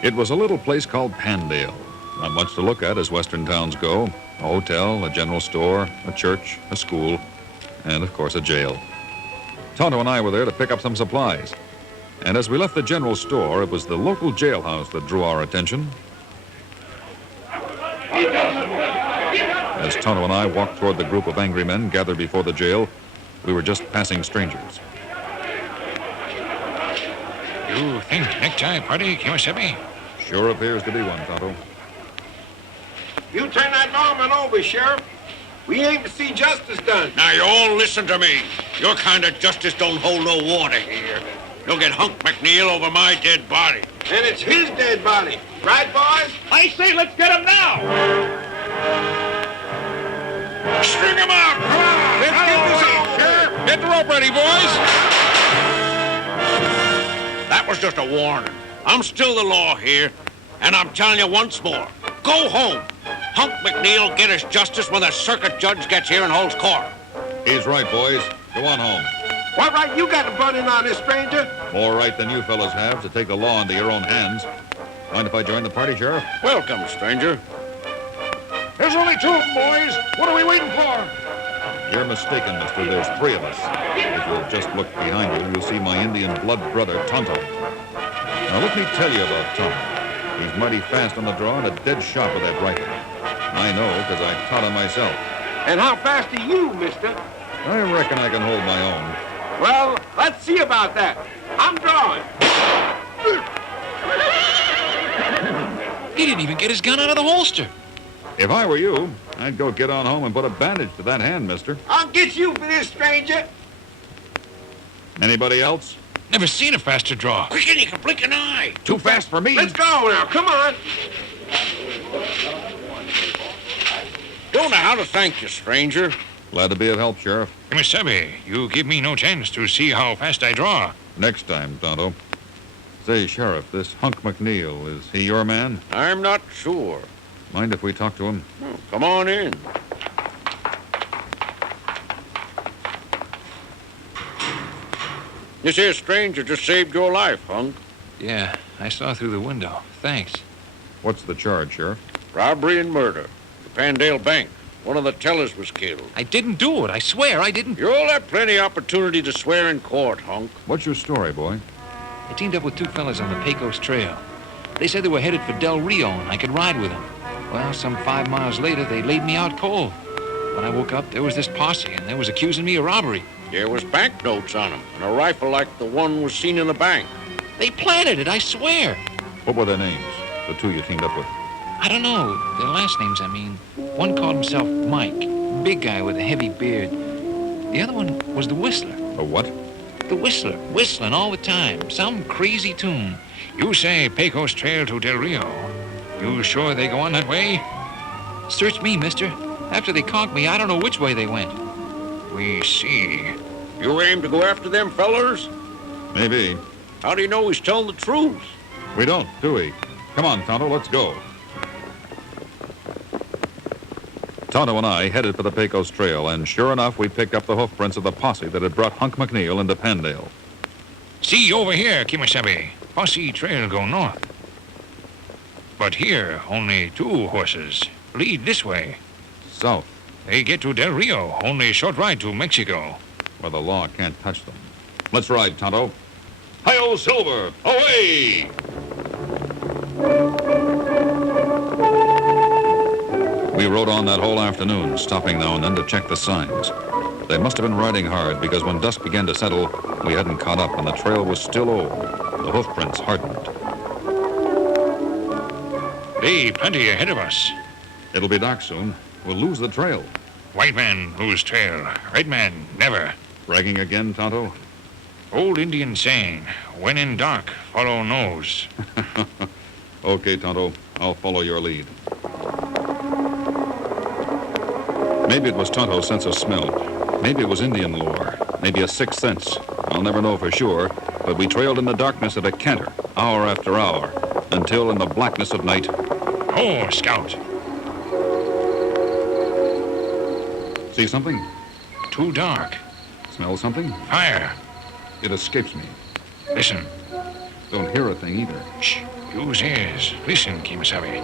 It was a little place called Pandale. Not much to look at as western towns go. A hotel, a general store, a church, a school, and, of course, a jail. Tonto and I were there to pick up some supplies. And as we left the general store, it was the local jailhouse that drew our attention. As Tonto and I walked toward the group of angry men gathered before the jail, we were just passing strangers. You think necktie party, Kimasabi? Sure appears to be one, Tonto. You turn that lawman over, Sheriff. We aim to see justice done. Now, you all listen to me. Your kind of justice don't hold no water here. You'll get Hunk McNeil over my dead body. And it's his dead body. Right, boys? I say let's get him now. String him out. Come on. Let's get this over, Sheriff. Get the rope ready, boys. That was just a warning. I'm still the law here, and I'm telling you once more. Go home. Hunk McNeil will get his justice when the circuit judge gets here and holds court. He's right, boys. Go on home. What right you got to butt in on this, stranger? More right than you fellas have to take the law into your own hands. Mind if I join the party, Sheriff? Welcome, stranger. There's only two of them, boys. What are we waiting for? You're mistaken, mister. There's three of us. If you'll just look behind you, you'll see my Indian blood brother, Tonto. Now, let me tell you about Tonto. He's mighty fast on the draw and a dead shot with that rifle. I know, because I taught him myself. And how fast are you, mister? I reckon I can hold my own. Well, let's see about that. I'm drawing. He didn't even get his gun out of the holster. If I were you, I'd go get on home and put a bandage to that hand, mister. I'll get you for this, stranger. Anybody else? Never seen a faster draw. Quicken, you can blink an eye. Too fast for me. Let's go now. Come on. Don't know how to thank you, stranger. Glad to be of help, Sheriff. Kimasabi, you give me no chance to see how fast I draw. Next time, Tonto. Say, Sheriff, this Hunk McNeil, is he your man? I'm not sure. Mind if we talk to him? Come on in. This here stranger just saved your life, Hunk. Yeah, I saw through the window. Thanks. What's the charge, Sheriff? Robbery and murder. The Pandale Bank. One of the tellers was killed. I didn't do it. I swear I didn't. You'll have plenty opportunity to swear in court, Hunk. What's your story, boy? I teamed up with two fellas on the Pecos Trail. They said they were headed for Del Rio and I could ride with them. Well, some 5 miles later, they laid me out cold. When I woke up, there was this posse, and they was accusing me of robbery. There was banknotes on him, and a rifle like the one was seen in the bank. They planted it, I swear. What were their names, the two you teamed up with? I don't know. Their last names, I mean. One called himself Mike, big guy with a heavy beard. The other one was the Whistler. A what? The Whistler, whistling all the time. Some crazy tune. You say Pecos Trail to Del Rio. You sure they go on that way? Search me, mister. After they conked me, I don't know which way they went. We see. You aim to go after them fellers? Maybe. How do you know he's telling the truth? We don't, do we? Come on, Tonto, let's go. Tonto and I headed for the Pecos Trail, and sure enough, we picked up the hoofprints of the posse that had brought Hunk McNeil into Pandale. See, over here, Kimasabi. Posse Trail go north. But here, only two horses. Lead this way. South, They get to Del Rio, only a short ride to Mexico. where the law can't touch them. Let's ride, Tonto. Hi-yo, Silver! Away! We rode on that whole afternoon, stopping now and then to check the signs. They must have been riding hard because when dusk began to settle, we hadn't caught up and the trail was still old. The hoofprints hardened. They plenty ahead of us. It'll be dark soon. We'll lose the trail. White man lose trail. Red man never. Bragging again, Tonto? Old Indian saying, when in dark, follow nose. Okay, Tonto. I'll follow your lead. Maybe it was Tonto's sense of smell. Maybe it was Indian lore. Maybe a sixth sense. I'll never know for sure, but we trailed in the darkness at a canter, hour after hour, until in the blackness of night. Oh, Scout. See something? too dark. Smell something? Fire. It escapes me. Listen. Don't hear a thing either. Shh. Use ears. Listen, Kimasabi.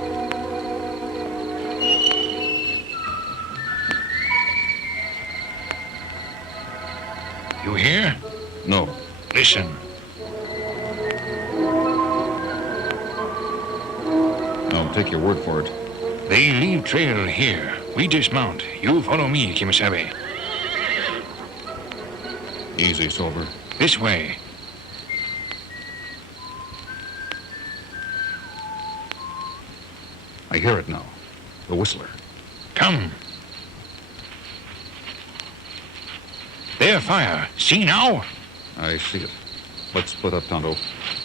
You hear? No. Listen. I'll take your word for it. They leave trail here. We dismount. You follow me, Kimasabi. Easy, Silver. This way. I hear it now. The whistler. Come. There, fire. See now? I see it. Let's split up, Tonto.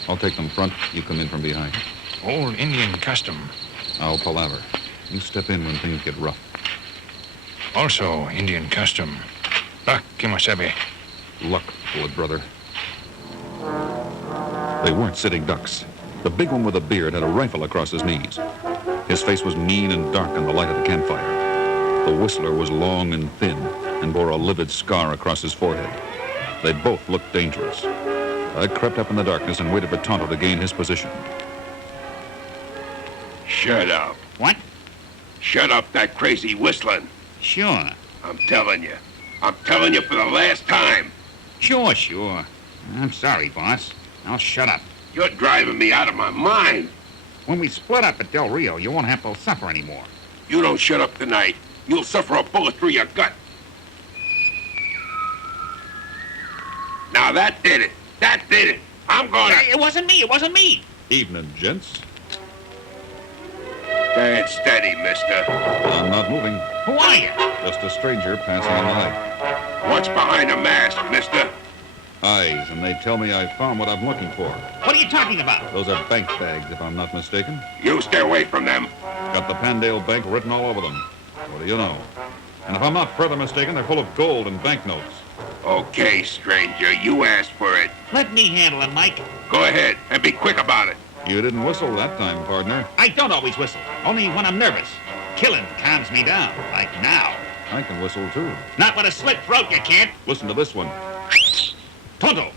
I'll take them front. You come in from behind. Old Indian custom. I'll palaver. You step in when things get rough. Also Indian custom. Luck, Kimasabi. Luck, bullet brother. They weren't sitting ducks. The big one with a beard had a rifle across his knees. His face was mean and dark in the light of the campfire. The whistler was long and thin and bore a livid scar across his forehead. They both looked dangerous. I crept up in the darkness and waited for Tonto to gain his position. Shut up. What? Shut up that crazy whistling. Sure. I'm telling you. I'm telling you for the last time. Sure. I'm sorry, boss. I'll shut up. You're driving me out of my mind. When we split up at Del Rio, you won't have to suffer anymore. You don't shut up tonight, you'll suffer a bullet through your gut. Now that did it. That did it. I'm gonna... It wasn't me. Evening, gents. Stand steady, mister. I'm not moving. Who are you? Just a stranger passing in the night. What's behind the mask, mister? Eyes, and they tell me I found what I'm looking for. What are you talking about? Those are bank bags, if I'm not mistaken. You stay away from them. Got the Pandale Bank written all over them. What do you know? And if I'm not further mistaken, they're full of gold and banknotes. Okay, stranger, you asked for it. Let me handle it, Mike. Go ahead, and be quick about it. You didn't whistle that time, partner. I don't always whistle. Only when I'm nervous. Killing calms me down, like now. I can whistle, too. Not with a slit throat, you can't. Listen to this one. Tonto.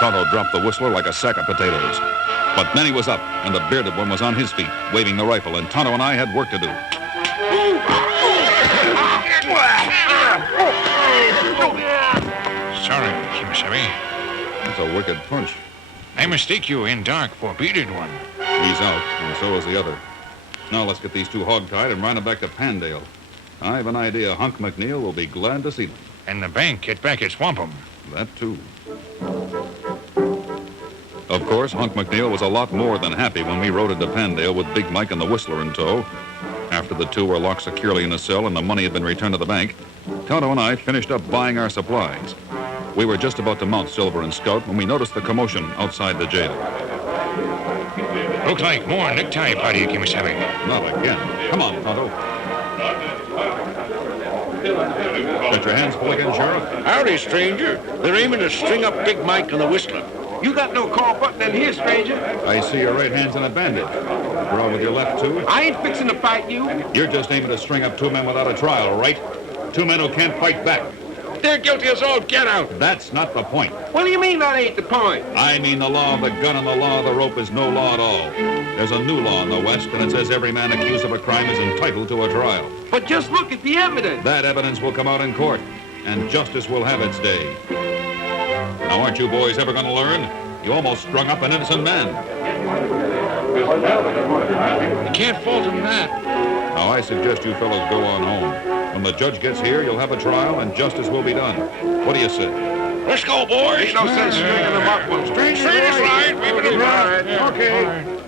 Tonto dropped the whistler like a sack of potatoes. But then he was up, and the bearded one was on his feet, waving the rifle, and Tonto and I had work to do. Sorry, Kimasabi. That's a wicked punch. I mistake you in dark for bearded one. He's out, and so is the other. Now let's get these two hog-tied and ride them back to Pandale. I've an idea Hunk McNeil will be glad to see them. And the bank get back at Swampum. That, too. Of course, Hunk McNeil was a lot more than happy when we rode into Pandale with Big Mike and the Whistler in tow. After the two were locked securely in a cell and the money had been returned to the bank, Tonto and I finished up buying our supplies. We were just about to mount Silver and Scout when we noticed the commotion outside the jail. Look like more necktie party, Kimasabi. Not again. Come on, Tonto. Got your hands full again, Sheriff? Howdy, stranger. They're aiming to string up Big Mike and the Whistler. You got no call button in here, stranger. I see your right hand's in a bandage. Draw with your left, too? I ain't fixing to fight you. You're just aiming to string up two men without a trial, right? Two men who can't fight back. They're guilty as all get out. That's not the point. What do you mean that ain't the point? I mean the law of the gun and the law of the rope is no law at all. There's a new law in the West, and it says every man accused of a crime is entitled to a trial. But just look at the evidence. That evidence will come out in court, and justice will have its day. Now, aren't you boys ever going to learn? You almost strung up an innocent man. You can't fault him that. Now, I suggest you fellows go on home. When the judge gets here, you'll have a trial, and justice will be done. What do you say? Let's go, boys. Ain't no sense stringing them up. Stranger's right. We've been right. Okay.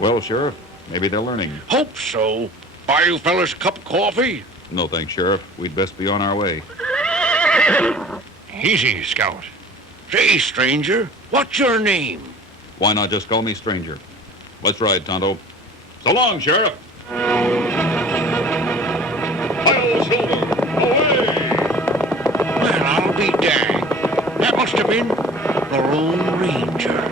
Well, Sheriff, maybe they're learning. Hope so. Buy you fellas a cup of coffee? No thanks, Sheriff. We'd best be on our way. Easy, Scout. Say, stranger, what's your name? Why not just call me Stranger? Let's ride, Tonto. So long, Sheriff. Hi-yo, Silver. Away! Well, I'll be danged. That must have been the Lone Ranger.